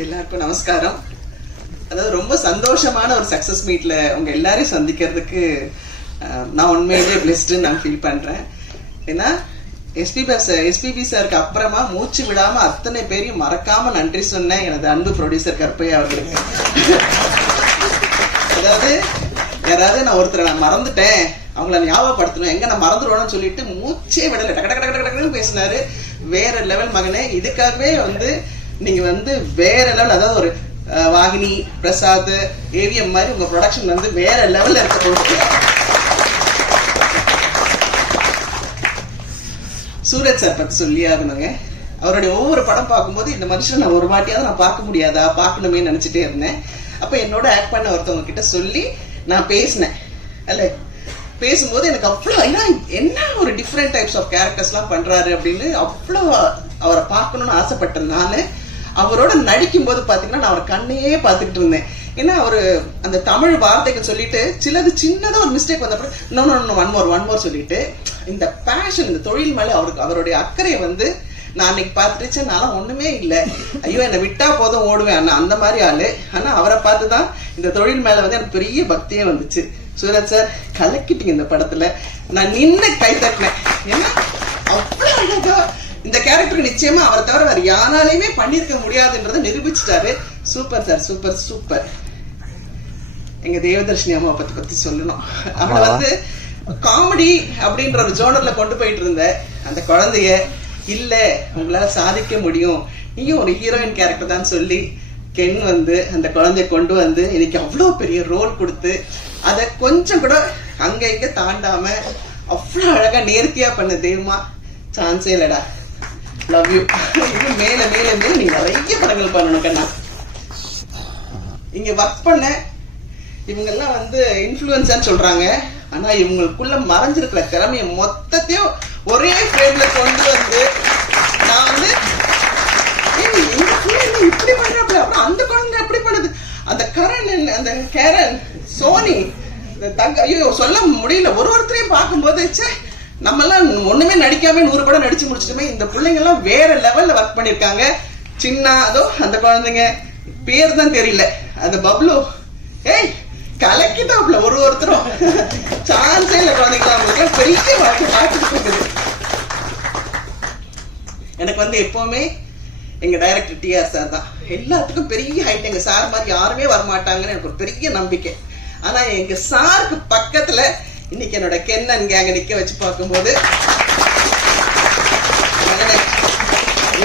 எல்லாருக்கும் நமஸ்காரம். அதாவது ரொம்ப சந்தோஷமான ஒரு சக்சஸ் மீட்ல உங்க எல்லாரையும் சந்திக்கிறதுக்கு நான் உண்மையிலேயே பிளெஸ்டுன்னு நான் ஃபீல் பண்றேன். ஏன்னா எஸ்பிபி சாருக்கு அப்புறமா மூச்சு விடாம அத்தனை பேரையும் மறக்காம நன்றி சொன்னேன் எனது அன்பு ப்ரொடியூசர் கற்பையா அவர்களுக்கு. அதாவது யாராவது நான் ஒருத்தரை நான் மறந்துட்டேன், அவங்கள ஞாபகப்படுத்தணும், எங்க நான் மறந்துடுவோம்னு சொல்லிட்டு மூச்சே விடல, டக்கு டக்கு டக்கு டக்குன்னு பேசினாரு. வேற லெவல் மகனே, இதுக்காகவே நீங்க வேற லெவல், அதாவது ஒரு வாகினி பிரசாத் ஏவிஎம் மாதிரி உங்க ப்ரொடக்ஷன் வேற லெவல்ல இருக்க போகுது. சூரஜ் சார் பத்தி சொல்லி ஆகணுங்க. அவருடைய ஒவ்வொரு படம் பார்க்கும்போது இந்த மனுஷன் நான் ஒரு வாட்டியாவது நான் பார்க்க முடியாதா, பார்க்கணுமே நினைச்சிட்டே இருந்தேன். அப்ப என்னோட ஆக்ட் பண்ண ஒருத்தவங்க கிட்ட சொல்லி நான் பேசினேன். அல்ல பேசும்போது எனக்கு அவ்வளோ என்ன ஒரு டிஃப்ரெண்ட் டைப்ஸ் ஆஃப் கேரக்டர்ஸ் எல்லாம் பண்றாரு அப்படின்னு அவ்வளோ அவரை பார்க்கணும்னு ஆசைப்பட்டேன். நான் அவரோட நடிக்கும் போது பாத்தீங்கன்னா நான் அவர் கண்ணையே பார்த்துக்கிட்டு இருந்தேன். ஏன்னா அவரு அந்த தமிழ் வார்த்தைக்கு சொல்லிட்டு சிலது சின்னதா ஒரு மிஸ்டேக் வந்தப்பறம் இன்னொன்னு ஒன் மோர் சொல்லிட்டு இந்த பேஷன், இந்த தொழில் மேல அவருடைய அக்கறை நான் அன்னைக்கு பார்த்துட்டு நான் ஒண்ணுமே இல்லை, ஐயோ என்னை விட்டா போதும் ஓடுவேன் அண்ணா, அந்த மாதிரி ஆளு. ஆனா அவரை பார்த்துதான் இந்த தொழில் மேல எனக்கு பெரிய பக்தியே வந்துச்சு. சூரஜ் சார் கலக்கிட்டீங்க இந்த படத்துல. நான் நின்று கை தட்டினேன். ஏன்னா அவ்வளவு அழகா இந்த கேரக்டர் நிச்சயமா அவரை தவிர வேற யாராலையுமே பண்ணிருக்க முடியாதுன்றதை நிரூபிச்சுட்டாரு. Super sir, super super. எங்க தேவதர்ஷினி அம்மா பத்தி சொல்லணும். அவளை காமெடி அப்படின்ற ஒரு ஜோனர்ல கொண்டு போயிட்டு இருந்த அந்த குழந்தைய இல்ல உங்களால சாதிக்க முடியும், நீங்க ஒரு ஹீரோயின் கேரக்டர் தான் சொல்லி கென் அந்த குழந்தைய கொண்டு இன்னைக்கு அவ்வளவு பெரிய ரோல் கொடுத்து அதை கொஞ்சம் கூட அங்க இங்க தாண்டாம அவ்வளவு அழகா நேர்த்தியா பண்ண தெய்வமா சான்ஸே இல்லடா. Love you. இன்னும் மேல மேல மேல நீங்க நிறைய படங்கள் பண்ணணும் கண்ணா. இங்க ஒர்க் பண்ண இவங்க எல்லாம் இன்ஃபுளுன்சர் சொல்றாங்க, ஆனா இவங்களுக்குள்ள மறைஞ்சிருக்கிற திறமைய மொத்தத்தையும் ஒரே ஃப்ரேம்ல கொண்டு நான் இப்படி பண்றாப்ல, அப்புறம் அந்த குழந்தை எப்படி பண்ணுது, அந்த கரண், அந்த கேரன், சோனி, ஐயோ சொல்ல முடியல. ஒருத்தரையும் பார்க்கும்போது நம்ம எல்லாம் ஒண்ணுமே நடிக்காம 100 படம் நடிச்சு முடிச்சிட்டுமே, இந்த பிள்ளைங்க எல்லாம் வேற லெவல்ல ஒர்க் பண்ணிருக்காங்க. சின்ன அதோ அந்த குழந்தைங்க பேர் தான் தெரியல, அந்த பப்ளு, ஏய் கலக்கிட்டாப்ல ஒருத்தரும் சான்ஸே இல்ல. குழந்தைங்களா பெரிய பார்த்துட்டு இருக்குது. எனக்கு எப்பவுமே எங்க டைரக்டர் டிஆர் சார் தான் எல்லாத்துக்கும் பெரிய ஹைட். எங்க சார் மாதிரி யாருமே வரமாட்டாங்கன்னு எனக்கு ஒரு பெரிய நம்பிக்கை. ஆனா எங்க சாருக்கு பக்கத்துல இன்னைக்கு என்னோட கென்னன் கேங்க நிக்க வச்சு பார்க்கும்போது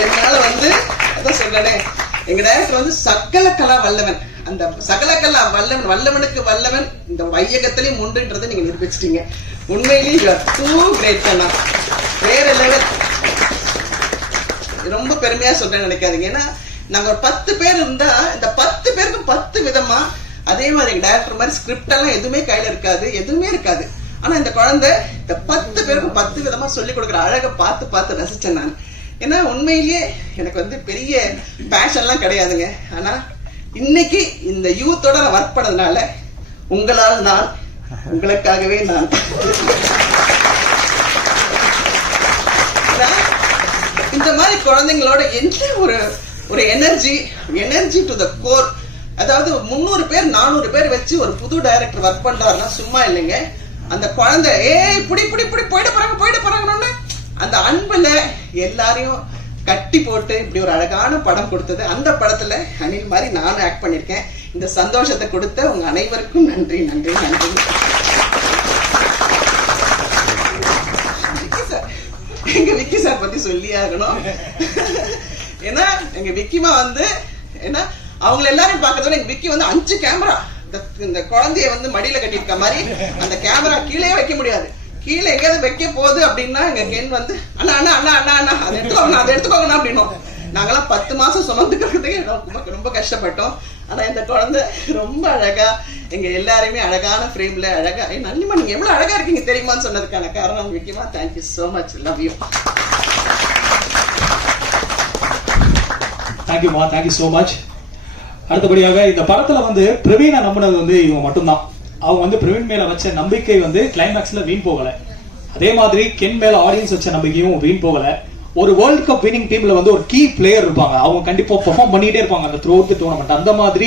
என்னால அதான் சொல்றேன், எங்க டைரக்டர் சகல கலா வல்லவன். அந்த சகல கலா வல்லவன், வல்லவனுக்கு வல்லவன் இந்த வையகத்திலையும் உண்டுன்றதை நீங்க நிரூபிச்சிட்டீங்க. உண்மையிலேயே யூ ஆர் டூ கிரேட் அண்ணா, வேற லெவல். ரொம்ப பெருமையா சொல்றேன்னு நினைக்காதீங்க. ஏன்னா நாங்க ஒரு 10 பேர் இருந்தா இந்த 10 பேருக்கும் 10 விதமா, அதே மாதிரி எங்க டைரக்டர் மாதிரி ஸ்கிரிப்ட் எல்லாம் எதுவுமே கையில இருக்காது, எதுவுமே இருக்காது. ஆனா இந்த குழந்தை இந்த 10 பேருக்கும் 10 விதமா சொல்லி கொடுக்குற அழகை பார்த்து பார்த்து ரசிச்சேன் நான். ஏன்னா உண்மையிலேயே எனக்கு பெரிய பேஷன்லாம் கிடையாதுங்க. ஆனா இன்னைக்கு இந்த யூத்தோட நான் ஒர்க் பண்ணதுனால உங்களால் நான், உங்களுக்காகவே நான். இந்த மாதிரி குழந்தைங்களோட என்ன ஒரு எனர்ஜி டு த கோர். அதாவது 300 பேர் 400 பேர் வச்சு ஒரு புது டைரக்டர் ஒர்க் பண்றாருன்னா சும்மா இல்லைங்க. அந்த குழந்தை இப்படி போயிட போறாங்கன்னு அந்த அன்புல எல்லாரையும் கட்டி போட்டு இப்படி ஒரு அழகான படம் கொடுத்தது. அந்த படத்துல அனில் மாதிரி நானும் ஆக்ட் பண்ணிருக்கேன். இந்த சந்தோஷத்தை கொடுத்த உங்க அனைவருக்கும் நன்றி நன்றி நன்றி. எங்க விக்கி சார் பத்தி சொல்லி ஆகணும். ஏன்னா எங்க விக்கிமா ஏன்னா அவங்க எல்லாரும் பாக்குறதோட எங்க விக்கி 5 கேமரா, இந்த குழந்தைய மடியில கட்டிருக்க மாதிரி அந்த கேமரா கீழே வைக்க முடியாது. கீழே எங்கேயாவது வைக்க போகுது அப்படின்னா எங்க கென் அண்ணா அண்ணா அண்ணா அண்ணா அண்ணா அதை எடுத்துக்கோங்க அப்படின்னோம். நாங்கெல்லாம் 10 மாசம் சுமந்துக்கிறதுக்கு ரொம்ப கஷ்டப்பட்டோம். ஆனா இந்த குழந்தை ரொம்ப அழகா எங்க எல்லாருமே அழகான ஃப்ரேம்ல அழகா, நன்னிமா நீங்க எவ்வளவு அழகா இருக்கீங்க தெரியுமான்னு சொன்னதுக்கான காரணம் விக்கிமா. Thank you so much, love you. தேங்க்யூமா, தேங்க்யூ சோ மச். அடுத்தபடியாக இந்த படத்துல பிரவீனை நம்பினது இவங்க மட்டும்தான். அவங்க பிரவீன் மேல வச்ச நம்பிக்கை கிளைமேக்ஸ்ல வீண் போகல. அதே மாதிரி கென் மேல ஆடியன்ஸ் வச்ச நம்பிக்கையும் வீண் போகல. ஒரு வேர்ல்ட் கப் வின்னிங் டீம்ல வந்து ஒரு கீ பிளேயர் இருப்பாங்க, அவங்க கண்டிப்பா பெர்ஃபார்ம் பண்ணிட்டே இருப்பாங்க அந்த த்ரூ அவுட் தி டூர்னமெண்ட். அந்த மாதிரி